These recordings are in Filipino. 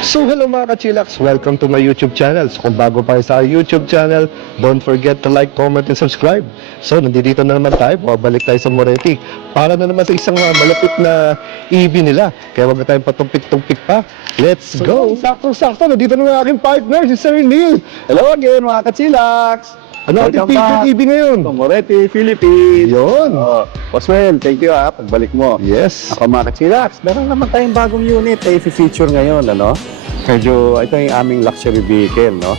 So hello mga ka-chillax, welcome to my YouTube channel. So kung bago pa kayo sa YouTube channel, don't forget to like, comment, and subscribe. So nandito na naman tayo, babalik tayo sa Moretti para na naman sa isang malapit na EV nila. Kaya wag na tayong patumpik-tumpik pa. Let's go! Sakto-sakto, nandito na yung aking partner, si Sir Neil. Hello again mga ka-chillax! Ano ating favorite EV ngayon? Moretti, Philippines! Yun! Oswell, thank you pagbalik mo. Yes! Ako mga ka-chillax, meron naman tayong bagong unit ay feature ngayon, ano? Medyo, ito yung aming luxury vehicle, no?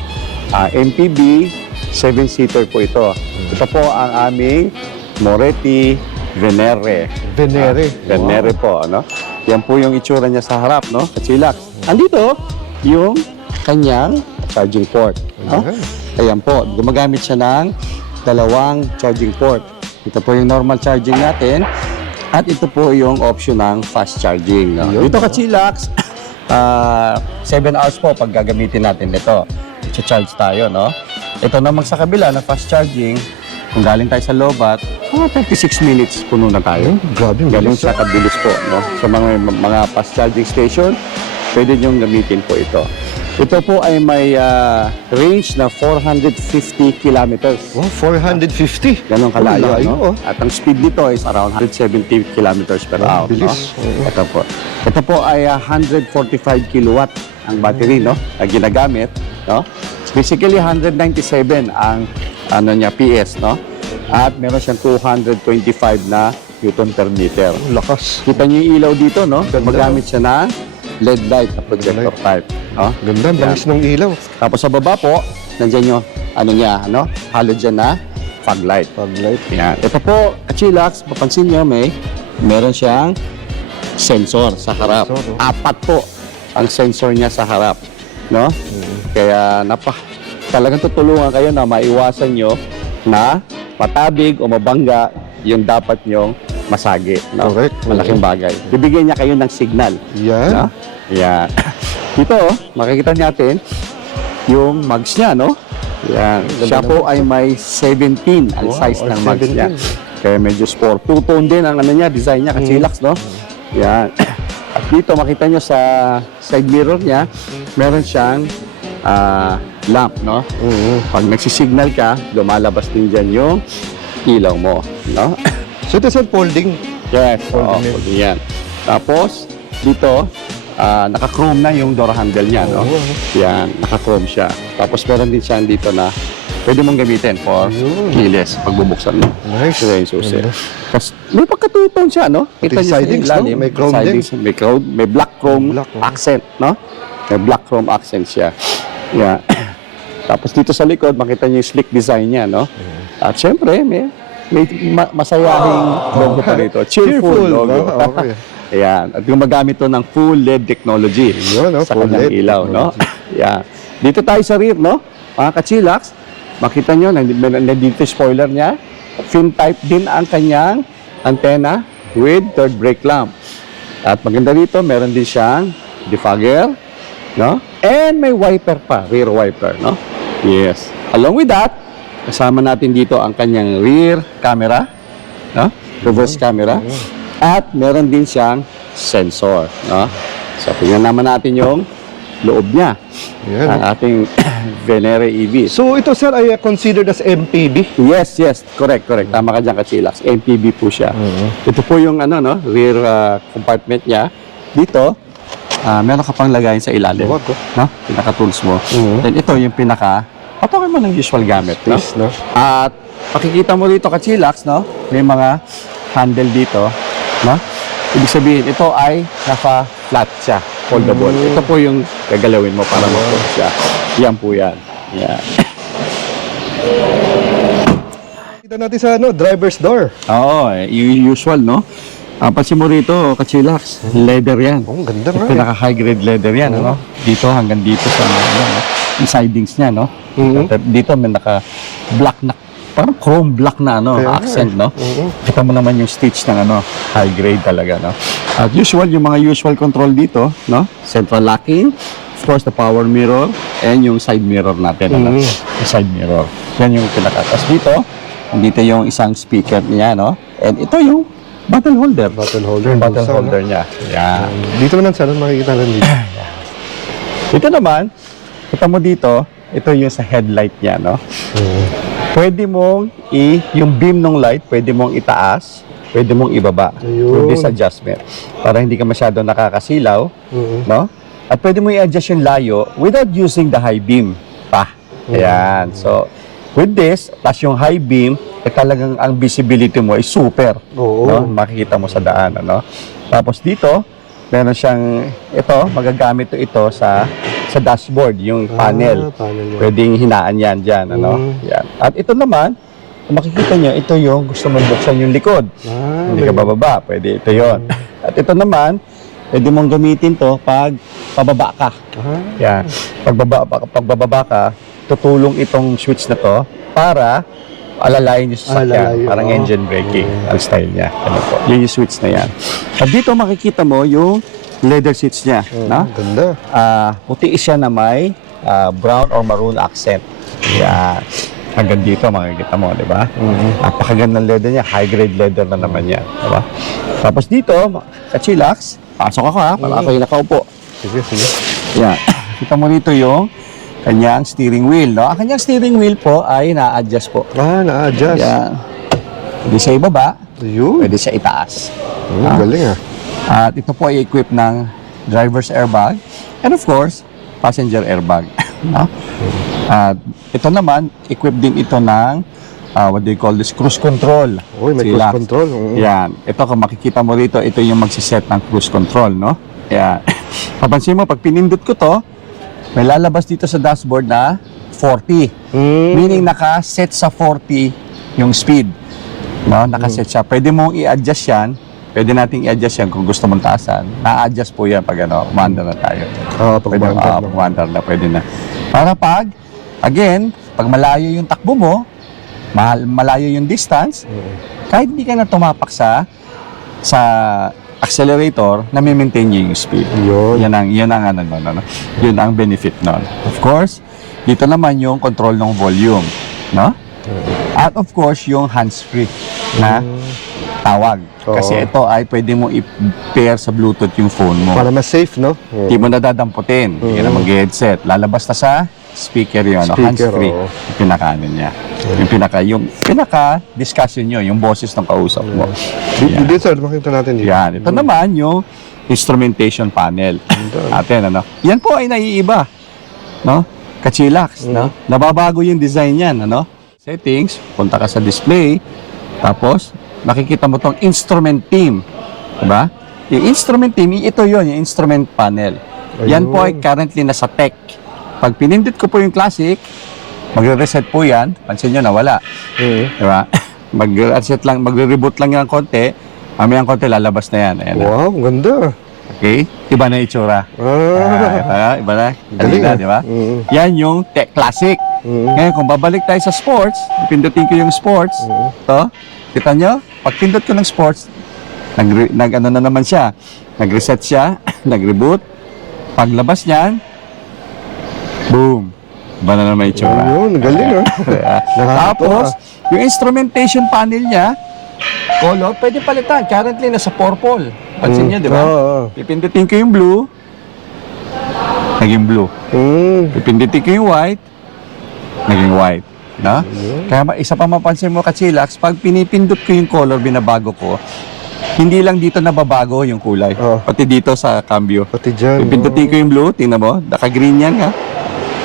MPV, 7-seater po ito. Ito po ang aming Moretti Venere. Venere. Venere po, ano? Yan po yung itsura niya sa harap, no? Ka-chillax. Andito, yung kanyang charging port. No? Ayan po, gumagamit siya ng dalawang charging port. Ito po yung normal charging natin at ito po yung option ng fast charging. No? Dito ka-chillax, 7 hours po pag gagamitin natin ito. I-charge tayo, no? Ito namang sa kabila na fast charging, kung galing tayo sa Lobat, 36 minutes puno na tayo. Grabe, Galing bilis. sa kabilis po, no? Sa mga fast charging station, pwede niyong gamitin po ito. Ito po ay may range na 450 kilometers. Wow, 450. Ganun kalayo, Layo, no? At ang speed dito is around 170 kilometers per hour. bilis. No? Ito po. Ito po ay 145 kilowatt ang battery, no? Na ginagamit, no? Basically 197 ang ano niya PS, no? At meron siyang 225 na Newton per meter. Lakas. Kita niyo yung ilaw dito, no? Ganda, Magamit siya na LED light na projector type, no? Ganda, balis ng ilaw. Tapos sa baba po, nandiyan yung ano niya, ano? Halogen na fog light. Fog light. Yan. Ito po, ka-chillax, mapansin niyo meron siyang sensor sa harap. Sensor, oh. 4 po ang sensor niya sa harap, no? Kaya talagang tutulungan kayo na maiwasan nyo na matabig o mabangga yung dapat nyong masagi, no? Correct. Malaking bagay. Bibigyan niya kayo ng signal. Yan. No? Yan. Dito, makikita natin yung mags niya, no? Yan. Siya po ay may 17 ang size ng mags niya. Kaya medyo sport. Two-tone din ang ano niya, design niya, ka-chillax, no? Yan. At dito, makita nyo sa side mirror niya, meron siyang lamp, no? Pag nagsisignal ka, lumalabas din dyan yung ilaw mo, no? So ito sir, folding. Yes, Folding yan. folding yan. Tapos, dito, naka-chrome na yung door handle niya, no? Yan, naka-chrome siya. Tapos, meron din siya dito na pwede mong gamitin for keyless pagbubuksan mo. Nice. Ito yung susi. Tapos, may pagkatutong siya, no? Pati Kita niyo sa sidings, no? ilalim. May chrome Sidings, may chrome, may black chrome Black, oh. accent, no? May black chrome accent siya. Yeah. Tapos, dito sa likod, makita niyo yung slick design niya, no? At syempre, may masayahing logo pa dito. Cheerful logo. Okay. Ayan. At gumagamit to ng full LED technology Yun, no? sa Full kanyang LED ilaw, no? Ayan. Dito tayo sa rear, no? Mga ka-chillax, makita nyo, nandito spoiler niya. Fin type din ang kanyang antenna with third brake lamp. At maganda rito, meron din siyang defogger, no? And may wiper pa, rear wiper, no? Yes. Along with that, kasama natin dito ang kanyang rear camera, no? Reverse camera. At meron din siyang sensor, no? So, tingnan naman natin yung loob niya. Yan. Ang ating Venere EV. So ito sir ay considered as MPV. Yes, correct. Tama ka dyan, ka-chillax. MPV po siya. Ito po yung ano, no? Rear compartment niya. Dito, meron ka pang lagayin sa ilalim. Wag ko. No? Pinaka-tools mo. Then ito yung patakin mo ng usual gamit, no? Space, no? At makikita mo dito, ka-chillax, no? May mga handle dito, no? Ibig sabihin, ito ay naka-flat siya, foldable. Ito po yung gagalawin mo para ma-fold siya. Yan po yan. Yan. Kita natin sa driver's door. Oo, yung usual, no? Pansin mo rito, ka-chillax, leather yan. Oh, ganda nga. Pinaka-high grade leather yan, ano? Dito hanggang dito sa yung sidings niya, no? At dito may naka-black na, parang chrome black na accent, no? Kita mo naman yung stitch ng high grade talaga, no? At yung mga usual control dito, no? Central locking, of course, the power mirror, and yung side mirror natin, ano? Yung side mirror. Yan yung pinaka-tas dito. Dito yung isang speaker niya, no? And ito yung bottle holder. Bottle holder. Bottle holder niya. Yan. Dito naman sana makikita natin dito. Ito naman, kita mo dito, ito yung sa headlight niya, no? Pwede mong yung beam ng light, pwede mong itaas, pwede mong ibaba. Ayun. With this adjustment. Para hindi ka masyado nakakasilaw, no? At pwede mo i-adjust yung layo without using the high beam pa. Ayan. So, with this, plus yung high beam, talagang ang visibility mo ay super. Oo. No? Makikita mo sa daan, ano? Tapos dito, meron siyang, ito, magagamit ito sa dashboard, yung panel. Panel. Pwedeng hinaan yan dyan, ano? Yan. At ito naman, kung makikita nyo, ito yung gusto mong buksan yung likod. Hindi ka bababa, pwede ito yon. At ito naman, pwede mong gamitin to pag pababa ka. Yan. Pag bababa ka, tutulong itong switch na to para alalayin yung sasakyan. Alalayo, Parang engine braking ang style niya. Ano po. Yun yung switch na yan. At dito makikita mo yung leather seats niya. No? Ganda. Puti siya na may brown or maroon accent. Yan. Hanggang dito makikita mo, di ba? Napakagandang leather niya. High-grade leather na naman yan. Di ba? Tapos dito, kachillax, pasok ako ha. Wala ako yung nakaupo. Sige. Yan. Kita mo dito yung kanyang steering wheel, no? Ang kanyang steering wheel po ay na-adjust po. Na-adjust. Yan. Pwede sa ibaba, Ayun. pwede sa itaas. Galing At ito po ay equipped ng driver's airbag and of course, passenger airbag. No? At ito naman, equipped din ito ng what do you call this? Cruise control. Uy, may Sila. cruise control. Yan. Ito, kung makikita mo rito, ito yung magsiset ng cruise control, no? Yan. Papansin mo, pag pinindot ko to, may lalabas dito sa dashboard na 40. Meaning naka-set sa 40 yung speed. No? Naka-set siya. Pwede mong i-adjust yan. Pwede nating i-adjust yan kung gusto mong taasan. Na-adjust po yan pag umandar na tayo. Pwede umandar na, pwede na. Para pag, again, pag malayo yung takbo mo, malayo yung distance, kahit hindi ka na tumapak sa accelerator, na-maintain niya yung speed. Yan ang benefit nun. Of course, dito naman yung control ng volume, no? At of course, yung hands-free na tawag. Kasi ito ay pwede mo i-pair sa Bluetooth yung phone mo. Para mas safe, no? Hindi mo nadadamputin. Hindi ka na mag-headset. Lalabas na sa speaker yun, hands-free. Yung pinaka-ano niya. Yung pinaka-discussion nyo, yung boses ng kausap mo. Dito, sir, makita natin dito. Yan. Ito naman yung instrumentation panel. Atin, ano? Yan po ay naiiba. No? Kachillax, no? Nababago yung design yan, ano? Settings, punta ka sa display, tapos, nakikita mo tong instrument team. Diba? Yung instrument team, ito yon yung instrument panel. Yan po ay currently nasa tech. Pag pinindot ko po yung classic, magre-reset po yan. Pansin nyo, nawala. Diba? Mag-reset lang, magre-reboot lang yan konti. Mamayang konti, lalabas na yan. Ayan, wow, ganda. okay? Iba na itsura. Iba na. Galing, Di ba? Yan yung tech classic. Ngayon, kung babalik tayo sa sports, pindutin ko yung sports. To, kita nyo? Pag pindot ko ng sports, nag-ano na naman siya. Nag-reset siya, nag-reboot. Paglabas niyan, boom. Iba na naman itsura. Ayun, galing Tapos, yung instrumentation panel niya, color, pwede palitan. Currently, nasa purple. Pansin niyo, di ba? Pipindutin ko yung blue, naging blue. Pipindutin ko yung white, naging white. No? Kaya isa pa mapansin mo, kachillax, pag pinipindot ko yung color, binabago ko, hindi lang dito nababago yung kulay. Pati dito sa cambio. Pati dyan. Pipindutin ko yung blue, tingnan mo, naka-green yan ha.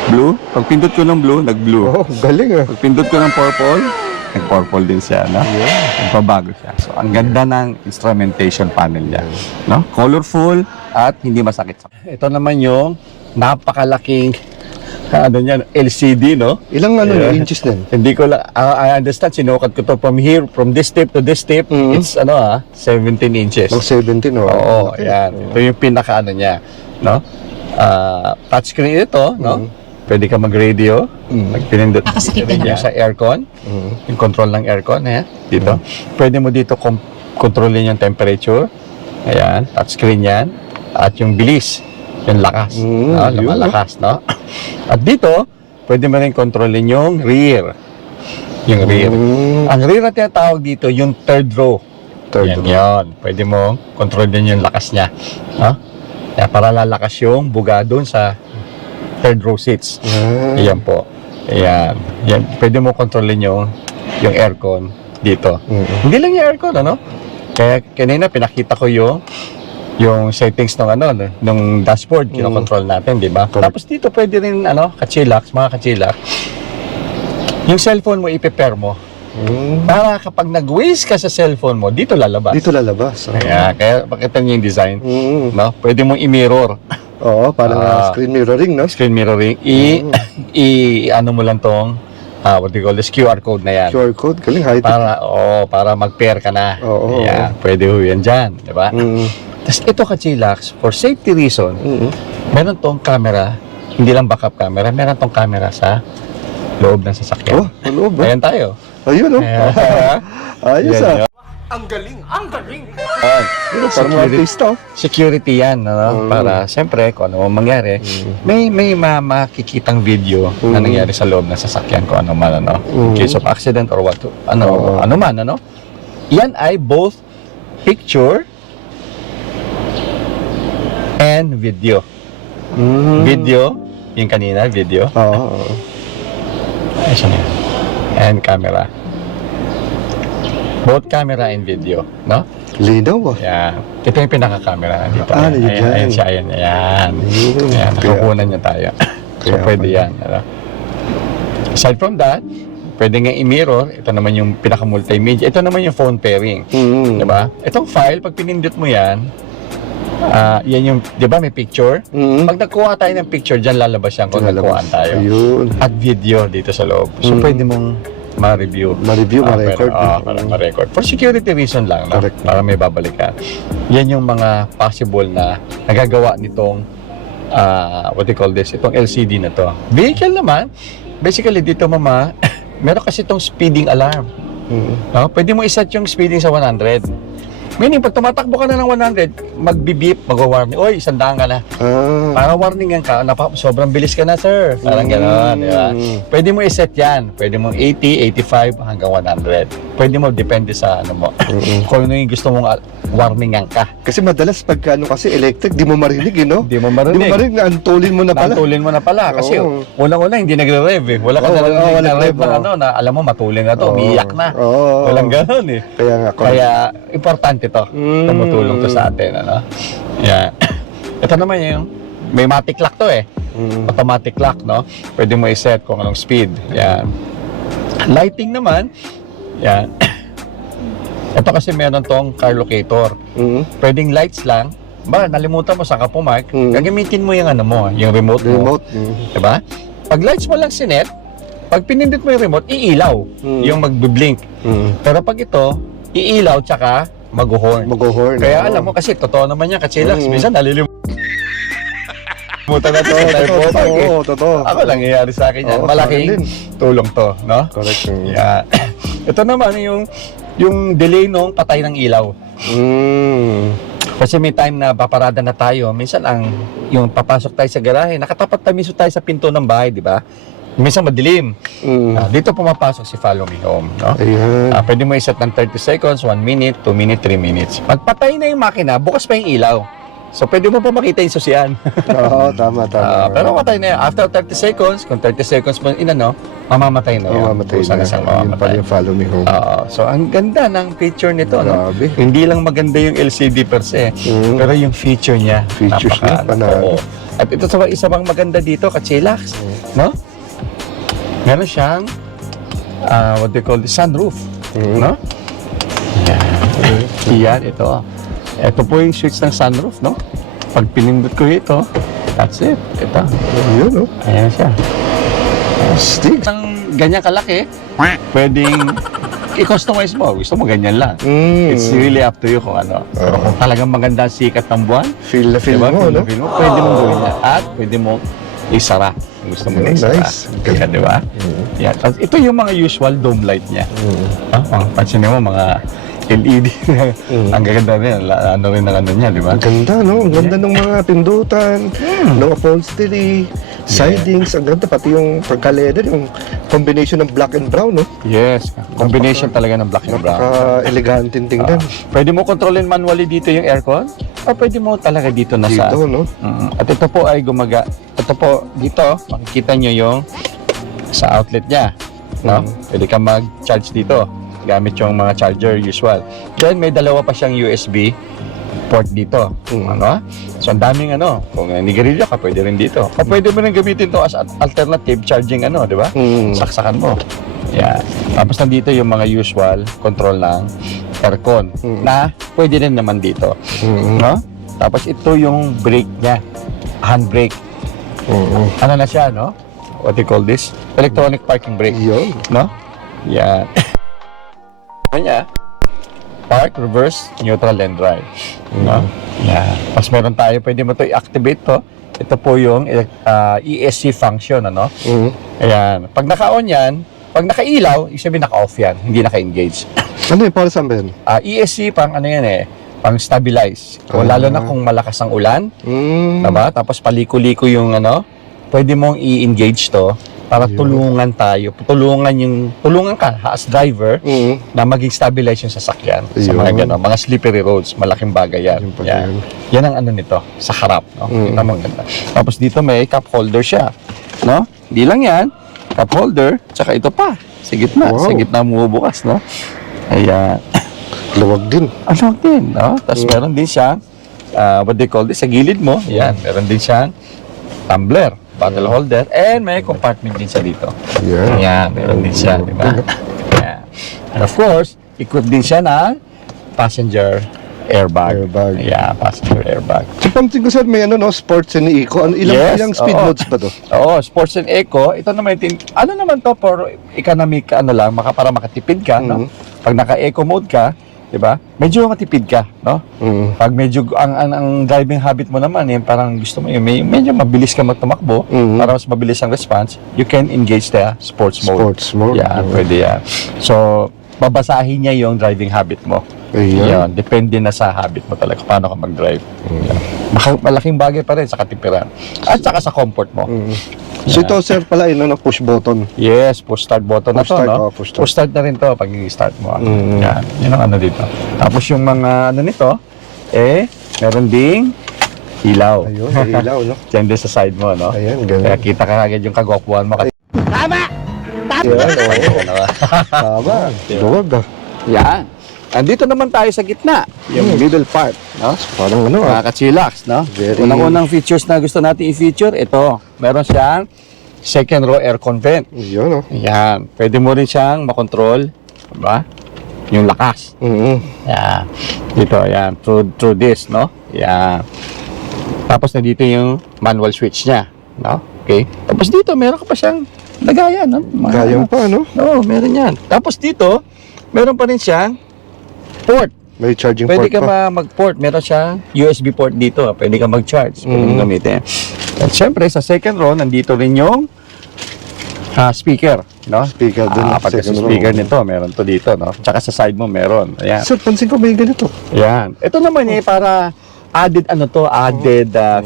Blue. Pag pindot ko ng blue, nag-blue. Galing Pag pindot ko ng purple, nag-purple din siya, no? Nagbabago siya. So, ang ganda ng instrumentation panel niya. No? Colorful at hindi masakit. Ito naman yung napakalaking LCD, no? Ilang inches din? Hindi ko lang, I understand, sinukat ko to from here, from this tip to this tip, it's 17 inches. Ang 17, no? Oo, ayan. Ito yung pinaka niya, no? Touchscreen ito, no? Pwede ka mag-radio, pinindot sa aircon, yung control ng aircon, dito. Pwede mo dito kontrolin yung temperature, ayan, touchscreen yan, at yung bilis, yung lakas, lumalakas, no? At dito, pwede mo rin kontrolin yung rear. Yung rear. Ang rear na tinatawag dito, yung third row. Yan. Pwede mo kontrolin yung lakas niya. No? Kaya para lalakas yung buga doon sa third row seats. Ah. Ayan po. Ayan. Yan. Pwede mo kontrolin yung aircon dito. Hindi lang yung aircon, ano? Kaya kanina pinakita ko yung settings ng dashboard, kinokontrol natin, di ba? Correct. Tapos dito pwede rin, kachillax, mga kachillax, yung cellphone mo i-prepare mo. Para kapag nag-waste ka sa cellphone mo, dito lalabas. Dito lalabas. Kaya pakita niyo yung design. Mm. No? Pwede mong i-mirror. Oo, parang screen mirroring, no? Screen mirroring. Ano mo lang tong, what do you call this, QR code na yan. QR code, galing high-tech. Para mag-pair ka na. Oo. Ayan, pwede ho yan dyan. Di ba? Tapos ito ka-chillax, for safety reason, meron tong camera, hindi lang backup camera, meron tong camera sa loob ng sasakyan. Oh, ano ba? Ayan tayo. Ayun, oh. Ayos, Yan, ah. Ang galing! Ang galing! Ano, parang mga artista, oh. Security yan, para siyempre kung ano mangyari, may makikitang video na nangyari sa loob ng sasakyan kung ano man, in case of accident or what, ano man, yan ay both picture and video. Video, yung kanina, video, Oo. ayos na yan, and camera. Both camera and video, no? Linaw, ah. Yan. Ito yung pinaka-camera dito. Nandiyan. Ayan siya, ayan. Ayan. Ayan, nakakunan niya tayo. So, Kaya pwede pala. yan. Aside from that, pwede nga i-mirror. Ito naman yung pinaka-multimedia. Ito naman yung phone pairing. Diba? Itong file, pag pinindot mo yan, yan yung, di ba may picture? Pag nagkuha tayo ng picture, dyan lalabas yan kung nagkuhaan tayo. Ayun. At video dito sa loob. So, pwede mong ma-review. Ma-review, ma-record. Para ma-record. For security reason lang, no? Correct. Para may babalikan. Yan yung mga possible na nagagawa nitong, what do you call this? Itong LCD na to. Vehicle naman, basically dito meron kasi itong speeding alarm. No? Pwede mo iset yung speeding sa 100. Meaning, pag tumatakbo ka na ng 100, magbibip, mag-warning, oy, 100 ka na. Para warningan ka, sobrang bilis ka na, sir. Parang gano'n, di ba? Pwede mo iset yan. Pwede mo 80, 85, hanggang 100. Pwede mo, depende sa ano mo. Kung ano yung gusto mong warningan ka. Kasi madalas pagka kasi electric, di mo marinig, no? Di mo Di mo marinig. marinig na antulin mo na pala. Natulin mo na pala. Kasi Oo. unang-una, hindi nagre-rev eh. Wala ka walang narinig rev, na na alam mo, matulin na to, umiiyak na. Oo. Walang gano'n eh. Kaya nga, Kaya, importante to. Tumutulong to sa atin, Yeah. Ito naman yung, may matic lock to eh. Automatic lock, no? Pwede mo i-set kung anong speed. Yan. Lighting naman, yan. Ito kasi meron tong car locator. Pwedeng lights lang. Nalimutan mo saan ka pumark, gagamitin mo yung yung remote mo. Diba? Pag lights mo lang sinet, pag pinindot mo yung remote, iilaw. Yung magbiblink. Pero pag ito, iilaw tsaka mag-horn. Mag-horn. Kaya alam mo kasi, totoo naman yan, kachillax. Minsan nalilimutan na to sa tayo po. Oo, totoo. Ako lang nangyayari sa akin yan. Oo, Malaking sa akin tulong to, no? Correct. Yeah. Ito naman yung delay nung patay ng ilaw. Kasi may time na paparada na tayo. Minsan yung papasok tayo sa garahe, nakatapat tayo sa pinto ng bahay, di ba? Minsan madilim. Dito pumapasok si Follow Me Home, no? Ayan. Pwede mo iset ng 30 seconds, 1 minute, 2 minutes, 3 minutes. Pagpatay na yung makina, bukas pa yung ilaw. So, pwede mo pa makita yung susian. Oo, tama. Pero matay na yan. After 30 seconds, kung 30 seconds mo mamamatay na yan. Mamamatay Pusa na. siyang Yun pala mamamatay. yung Follow Me Home. So, ang ganda ng feature nito. No? Grabe. Hindi lang maganda yung LCD per se, pero yung feature niya. Features niya, panalo. oo. At ito sa isa pang maganda dito, kachillax. No? Meron siyang, what they call the sunroof. No? Yan, ito. Ito po yung switch ng sunroof, no? Pag pinindot ko ito, that's it. Ito. Yun, oh. Ayan siya. Stick. Ang ganyan kalaki, pwedeng i-customize mo. Gusto mo ganyan lang. It's really up to you kung ano. Pero kung talagang maganda ang sikat ng buwan, Feel na feel diba? mo, no? Feel mo, pwede mo gawin yan. At pwede mo isara. Kung gusto mo na isara. Nice. Yan, di ba? Yan. Tapos ito yung mga usual dome light niya. Pansinin mo, mga LED. Ang gaganda rin. Ano rin ang ano niya, di ba? Ang ganda, no? Ang ganda ng mga pindutan, ng upholstery, sidings, ang ganda. Pati yung pagka-leather, yung combination ng black and brown, no? Yes. Combination talaga ng black and brown. Napaka-elegante tingnan. Pwede mo kontrolin manually dito yung aircon. pwede mo talaga dito na sa... Dito, no? At ito po ay ito po, dito, makikita nyo yung sa outlet niya. No? Pwede ka mag-charge dito. Gamit yung mga charger usual. Then, may dalawa pa siyang USB port dito. Ano? So, ang daming kung nigarilyo ka, pwede rin dito. O pwede mo rin gamitin to as alternative charging di ba? Saksakan mo. Yeah. Tapos nandito yung mga usual control ng aircon na pwede rin naman dito. No? Tapos ito yung brake niya. Handbrake. Ano na siya, no? What do you call this? Electronic parking brake. Yun. No? Yeah. Ano niya? Park, reverse, neutral, and drive. No? Yeah. Tapos meron tayo, pwede mo to i-activate to. Ito po yung ESC function, Ayan. Pag naka-on yan, pag naka-ilaw, ibig sabihin naka-off yan, hindi naka-engage. Ano yung para saan ba yan? ESC, pang pang stabilize. Kung lalo na kung malakas ang ulan, diba? Tapos paliko-liko yung pwede mong i-engage to para tulungan ka as driver na maging stabilize yung sasakyan sa mga mga slippery roads, malaking bagay yan. Yan ang nito sa harap, no? Kita mo ganda. Tapos dito may cup holder siya, no? Hindi lang yan, cup holder, tsaka ito pa, sa gitna mo bukas, no? Ayan. Luwag din. Ang luwag din, no? Tapos meron din siyang what they call this, sa gilid mo, yan, meron din siyang tumbler, bottle holder, and may compartment din siya dito. Ayan, meron din siya, di ba? Yeah. And of course, equipped din siya na passenger airbag. Yeah, passenger airbag. So, pansin ko, sir, may sports and eco. Ilang speed modes pa to? Oo, sports and eco. Ito naman, naman to for economic, lang, para makatipid ka, no? Pag naka-eco mode ka, di ba? Medyo matipid ka, no? Pag medyo, ang driving habit mo naman, parang gusto mo medyo mabilis ka magtumakbo, para mas mabilis ang response, you can engage the sports mode. Yan, pwede yan. So, babasahin niya yung driving habit mo. Yan, depende na sa habit mo talaga, paano ka mag-drive. Malaking bagay pa rin sa katipiran. At saka sa comfort mo. So ito, sir, pala push button. Yes, push start button na to, no? Push start na rin to pag i-start mo. Yan, yun ang dito. Tapos yung mga nito, meron ding ilaw. Ayun, may ilaw, no? Diyan din sa side mo, no? Ayan, ganun. Kaya kita ka agad yung kagwapuan mo. Tama! Tama. Luwag, Yan. Andito naman tayo sa gitna, yung middle part, no? Parang Mga ka-chillax, no? Unang-unang features na gusto natin i-feature, ito. Meron siyang second row aircon vent. Yun, Yan. Pwede mo rin siyang makontrol, diba? Yung lakas. Yan. Dito, yan. Through this, no? Yan. Tapos nandito yung manual switch niya, no? Okay. Tapos dito, meron ka pa siyang lagayan, no? Kaya pa, no? Oo, meron yan. Tapos dito, meron pa rin siyang port. May charging Pwede port ka pa. mag-port. Meron siyang USB port dito. Pwede ka mag-charge. Pwede mong gamitin. At syempre, sa second row, nandito rin yung speaker. No? Speaker din. Pati sa speaker nito, meron to dito. No? Tsaka sa side mo, meron. Ayan. Sir, pansin ko may ganito. Ayan. Ito naman para added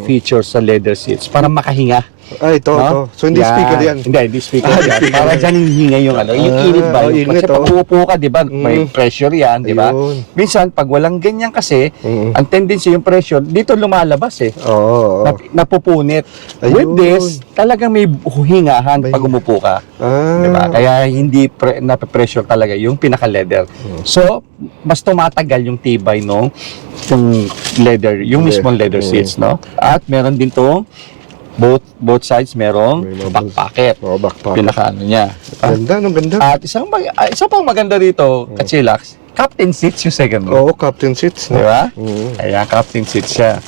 features sa leather seats para makahinga. Ito, No? ito. So, hindi speaker yan. Hindi speaker yan. Para dyan hinga yung yung init ba? Oh, Kasi init, pag uupo ka, di ba? May pressure yan, di ba? Ayun. Minsan, pag walang ganyan kasi, ang tendency yung pressure, dito lumalabas Oo. Napupunit. Ayun. With this, talagang may hingahan pag umupo ka. Di ba? Kaya hindi nape-pressure talaga yung pinaka-leather. So, mas tumatagal yung tibay yung leather, yung mismong leather seats, no? At meron din tong both sides merong back pocket. Back pocket. Pinaka niya. Ganda, ganda. At isang pang maganda dito, ka-chillax, captain seats yung second row. Oo, captain seats. Di ba? Kaya captain seats siya.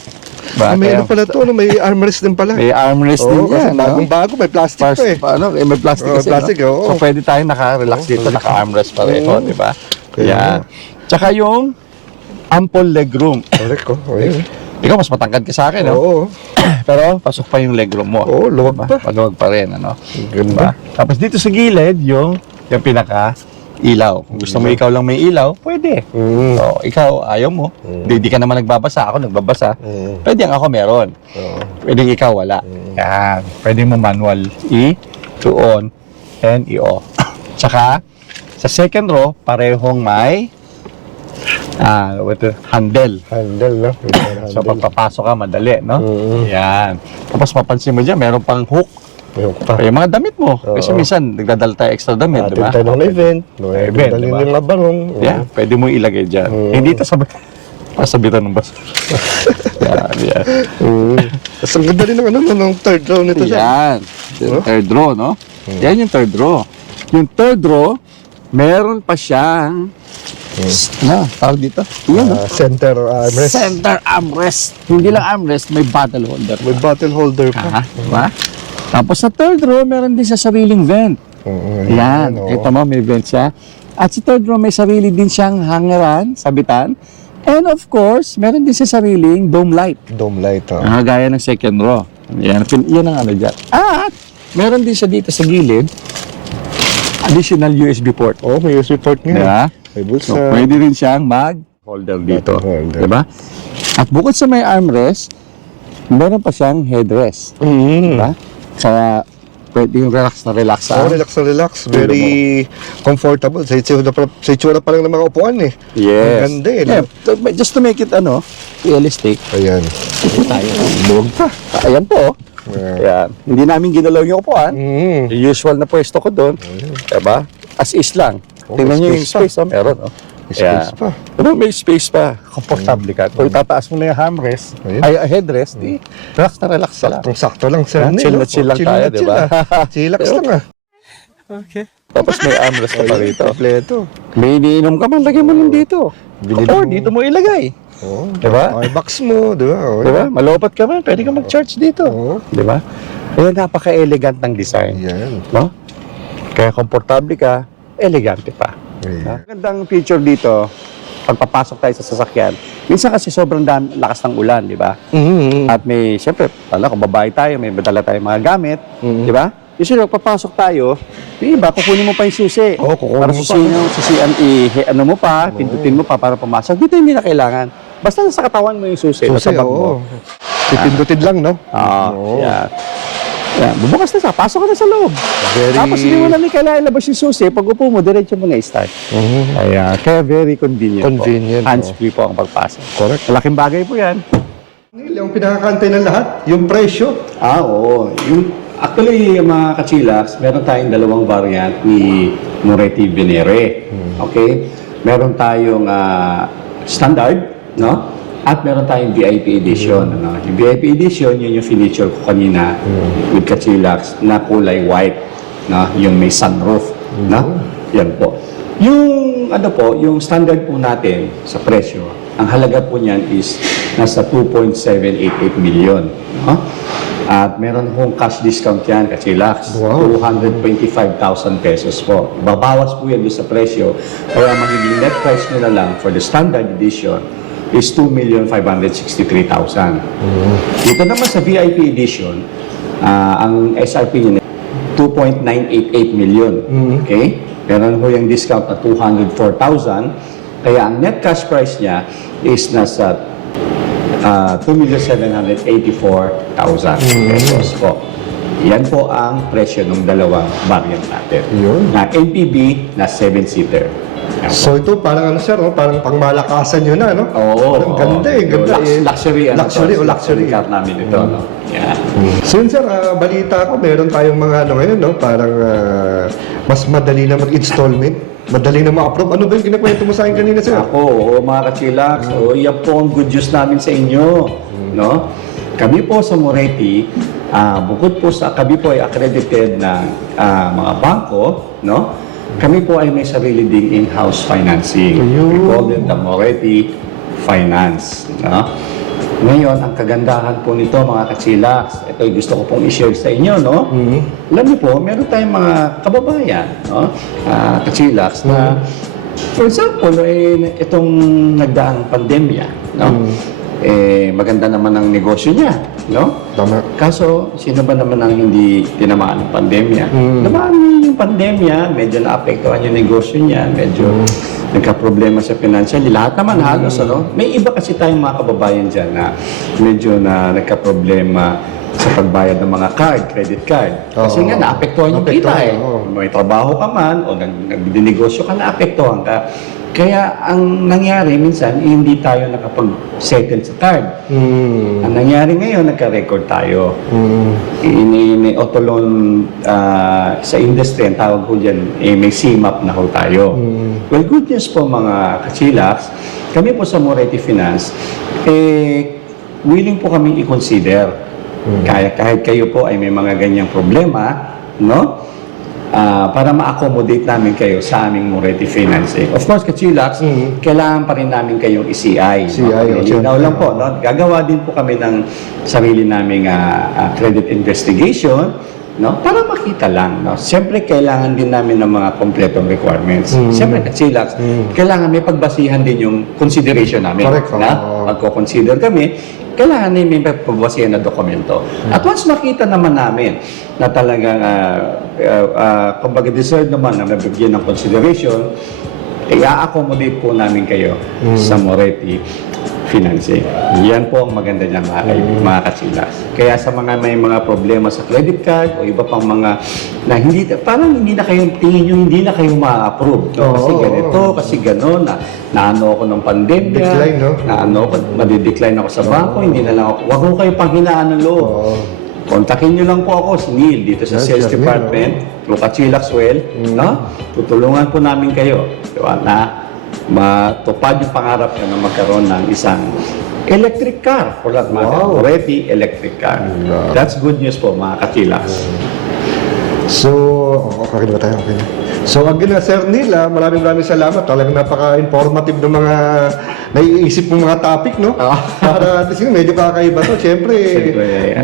May pala to, may armrest din pala. May armrest din yan. Bagong-bago, may plastic to eh. May plastic kasi. Plastic, So pwede tayo naka-relax dito, naka-armrest pareho, di ba? Yan. Tsaka yung ample legroom. Correct ko. Ikaw, mas matangkad ka sa akin, no? Oo. Pero pasok pa yung legroom mo. Oo, luwag pa. Maluwag pa rin, ano? Ganda. Tapos dito sa gilid, yung pinaka-ilaw. Kung gusto mo ikaw lang may ilaw, pwede. So, ikaw, ayaw mo. Di ka naman nagbabasa. Ako nagbabasa. Pwede ang ako meron. Pwede ikaw wala. Yan. Pwede mo manual to on and i-off. Tsaka, sa second row, parehong may with the handle. Handle, no? So pagpapasok ka, madali, no? Mm. Yan. Tapos mapansin mo dyan, meron pang hook. Ayun pa. Yung mga damit mo. Oo. Kasi minsan, nagdadala tayo extra damit, di Atin ba? tayo ng event. No, Event, dalhin diba? yung mga barong. Yeah, pwede mo ilagay dyan. Hindi ito sabitan ng baso. yan. Tapos ang ganda rin ng ng third row nito siya. Yan. Yung third row, no? Yan yung third row. Yung third row, meron pa siyang tawag dito? Yan, no? Center armrest. Center armrest. Hindi lang armrest, may bottle holder. May bottle holder pa. Diba? Tapos sa third row, meron din sa sariling vent. Yan. Ito mo, may vent siya. At sa third row, may sarili din siyang hangeran, sabitan. And of course, meron din sa sariling dome light. Dome light, Gaya ng second row. Yan ang ano dyan. At meron din siya dito sa gilid, additional USB port. Oh, may USB port nga. Diba? May bulsa. So, pwede rin siyang mag-holder dito. Holder. Diba? At bukod sa may armrest, meron pa siyang headrest. Diba? Kaya pwedeng relax na relax Oh, relax na relax. Very comfortable. Sa itsura pa lang ng mga upuan eh. Yes. Ang ganda eh. Yeah, just to make it realistic, Ayan. ito tayo. Buwag pa. Ayan po. Ayan. Hindi namin ginalaw yung upuan. Yung usual na pwesto ko doon. Diba? As is lang. Oh, Tingnan nyo yung space space. Meron. May space pa. Pero may space pa. Komportable ka. Kung itataas mo na yung armrest, ay headrest, relax na relax ka lang. Ang sakto lang, sir. Chill na chill lang tayo, di ba? Chillax lang Okay. Tapos may armrest ka pa rito. Kompleto. May iniinom ka man, lagay mo lang dito. Or dito mo ilagay. Oh, Diba? Okay, box mo, di ba? Oh, Diba? Malobat ka man, pwede ka mag-charge dito. Oo. Diba? Kaya napaka-elegant ng design. Yan. No? Kaya komportable ka, elegante pa. Ayan. Magandang feature dito, pagpapasok tayo sa sasakyan, minsan kasi sobrang lakas ng ulan, di ba? At may, siyempre, kung babae tayo, may madala tayong mga gamit, di ba? Usually, pagpapasok tayo, yung iba, kukunin mo pa yung susi. Oo, kukunin para mo pa. susian, ano mo pa, pindutin mo pa para pumasok. Dito hindi na kailangan. Basta nasa katawan mo yung susi, nasa Susi, bag mo. oo. Pipindutin lang, no? Oo. Yeah. Yeah. Bubukas na siya, pasok ka na sa loob. Very- Tapos hindi mo na kailangan ilabas yung susi, pag upo mo, diretso mo na i-start. Kaya very convenient, Convenient, po. Hands-free po ang pagpasok. Correct. Malaking bagay po yan. Yung pinakakantay ng lahat, yung presyo. Oo. Actually, mga kachilax, meron tayong dalawang variant ni Moretti Venere. Okay? Meron tayong standard, no? At meron tayong VIP edition. Ano? Yung VIP edition, yun yung feature ko kanina with kachilax na kulay white. No? Yung may sunroof. No? Yan po. Yung standard po natin sa presyo, ang halaga po niyan is nasa 2.788 million. No? At meron pong cash discount yan, kachilax. Wow. 225,000 pesos po. Babawas po yan doon sa presyo. Kaya magiging net price nyo na lang for the standard edition is 2,563,000. Dito naman sa VIP edition, ang SRP niya 2.988 million. Okay? Meron po yung discount na 204,000. Kaya ang net cash price niya is nasa 2,784,000 pesos po. Yan po ang presyo ng dalawang variant natin. Yun. Na MPV na 7-seater. So ito parang sir, no? Parang pangmalakasan yun na, no? Oo. Parang ganda eh, ganda eh. Luxury. Luxury. car namin ito. No? Yeah. So yun sir, balita ko, meron tayong mga ngayon, no? Parang mas madali na mag-installment. Madali na ma-approve. Ano ba yung kinakwento mo sa akin kanina, sir? Ako, mga kachilax, yan po ang good news namin sa inyo. No? Kami po sa Moretti, bukod po sa kami po ay accredited ng mga bangko, no? Kami po ay may sarili ding in-house financing. We call it the Moretti Finance. No? Ngayon, ang kagandahan po nito, mga kachilax, ito gusto ko pong i-share sa inyo, no? Alam niyo po, meron tayong mga kababayan, no? Kachilax, na, for example, itong nagdaang pandemya, no? Maganda naman ang negosyo niya, no? Tama. Kaso, sino ba naman ang hindi tinamaan ng pandemya? Naman yung pandemya, medyo naapektuhan yung negosyo niya, medyo nagka-problema sa financial. Lahat naman halos, ano? May iba kasi tayong mga kababayan dyan na medyo na nagka-problema sa pagbayad ng mga credit card. Kasi nga, naapektuhan yung kita eh. May trabaho ka man o nagdinegosyo ka, naapektuhan ka. Kaya ang nangyari minsan, hindi tayo nakapag-settle sa card. Ang nangyari ngayon, nagka-record tayo. Auto loan sa industry, ang tawag ko dyan, may CMAP na ho tayo. Well, good news po mga kachilaks, kami po sa Moretti Finance, willing po kami i-consider. Kahit kayo po ay may mga ganyang problema, no? Para ma-accommodate namin kayo sa aming Moretti Financing. Of course, Kachilaks, kailangan pa rin namin kayong i-CI. Linaw lang po, no? Gagawa din po kami ng sarili naming credit investigation, no? Para makita lang, no? Siyempre, kailangan din namin ng mga kompletong requirements. Siyempre, Kachilaks, kailangan may pagbasihan din yung consideration namin. Correct. Pagko-consider kami, kailangan may pagbasihan na dokumento. At once makita naman namin na talagang kumbaga deserve naman na mabigyan ng consideration, i-accommodate po namin kayo sa Moretti Financing. Yan po ang maganda niya mga kachilas. Kaya sa mga may mga problema sa credit card o iba pang mga na hindi, parang hindi na kayo, tingin nyo hindi na kayo ma-approve. Kasi ganito, kasi gano'n, naano ako ng pandemya, Decline, no? naano ako, madidecline ako sa bangko, hindi na lang ako, wag ko kayo panghinaan ng loob. Kontakin nyo lang po ako, si Neil, dito sa Sales Department, through Kachilaks Well, no? Tutulungan po namin kayo, diba, na matupad yung pangarap nyo na magkaroon ng isang electric car for that matter. Moretti electric car. That's good news po mga Kachilaks. So, okay na ba tayo? Okay na. So, again, Sir Neil, maraming salamat. Talagang napaka-informative ng mga naiisip mong mga topic, no? Para, kasi medyo kakaiba to. Siyempre,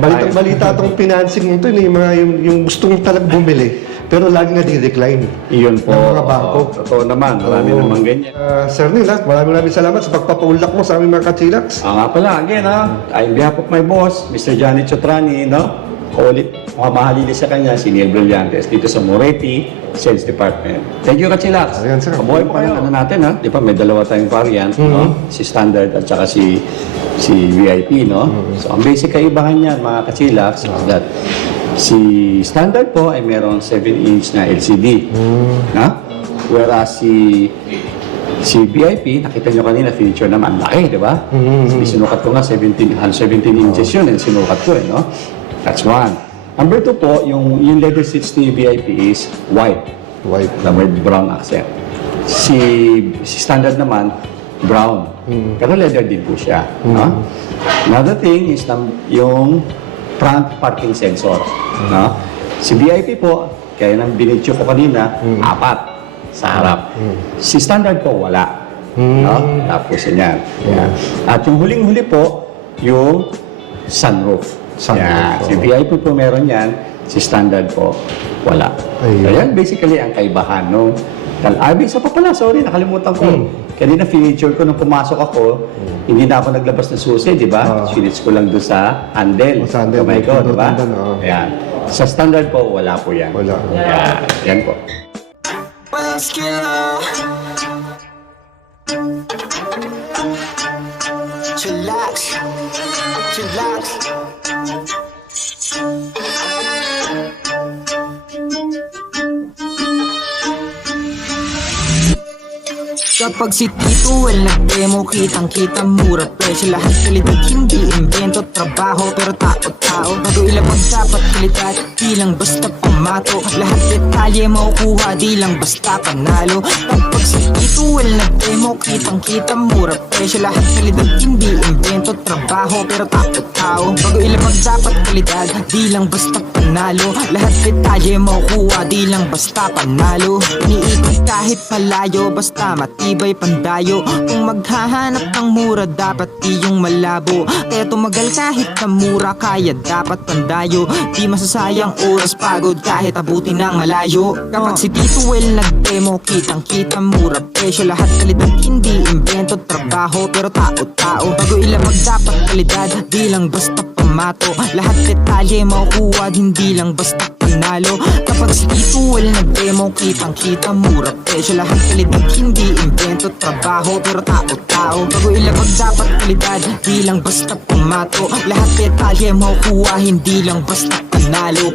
balitang-balita itong financing nito, yung gustong talagang bumili. Pero lagi na di-decline. Iyon po. Ng mga bangko. Totoo naman. Marami naman ganyan. Sir Neil, maraming salamat sa pagpapaulak mo sa aming mga Kachilaks. Nga pala, again, on behalf of my boss, Mr. Johnny Chotrani, no? Ulit, mahalili sa kanya, si Neil Brillantes, dito sa Moretti Sales Department. Thank you, Kachilaks. Ayan, sir. Kabuhay pa kayo. Ano natin, ha? Di ba, may dalawa tayong variant, no? Si Standard at saka si VIP, no? So, ang basic kaibahan niyan, mga Kachilaks, is that si Standard po ay merong 7-inch na LCD. Na? Whereas si VIP, nakita nyo kanina, feature naman, laki, di ba? Sinukat ko nga, 17 inches yun, and sinukat ko, no? That's one. Number two po, yung leather seats ni VIP is white. White. Na may brown accent. Si Standard naman, brown. Pero leather din po siya. No? Another thing is yung front parking sensor. No? Si VIP po, kaya nang binidyo ko kanina, 4 sa harap. Si Standard po, wala. No? Tapos yan. At yung huling-huli po, yung sunroof. Yeah. Si VIP po meron yan, si Standard po, wala. Ayan, basically ang kaibahan. No? Isa pa pala, sorry, nakalimutan ko. Kanina feature ko nung pumasok ako, hindi na ako naglabas ng susi, di ba? Switch ko lang doon sa handle. Sa handle. Kamay ko, di ba? Ayan. Sa Standard po, wala po yan. Wala. Yeah. Yan po. Chillax, chillax. Kapag si Tito Well nag-demo, kitang-kita mura presyo. Lahat kalidad, hindi invento, trabaho pero tao-tao. Bago ilabag dapat kalidad, di lang basta pamato. Lahat detalye makukuha, di lang basta panalo. Kapag si Tito Well nag-demo, kitang-kita mura presyo. Lahat kalidad, hindi invento, trabaho pero tao-tao. Bago ilabag dapat kalidad, di lang basta panalo. Lahat detalye makukuha, di lang basta panalo. Iniikot kahit malayo, basta matibay pandayo. Kung maghahanap ng mura, dapat iyong malabo. Kaya tumagal kahit na mura, kaya dapat pandayo. Di masasayang oras, pagod kahit abuti ng malayo. Kapag si Tito Well nag-demo, kitang-kita mura presyo. Lahat kalidad, hindi invento, trabaho pero tao-tao. Bago ilabag dapat kalidad, di lang basta pamato. Lahat detalye makukuha, hindi lang basta panalo. Kapag si Tito Well nag-demo, kitang-kita mura presyo. Lahat kalidad, hindi invento, trabaho pero tao-tao. Bago ilabag dapat kalidad, di lang basta pamato. Lahat detalye makukuha, hindi lang basta panalo.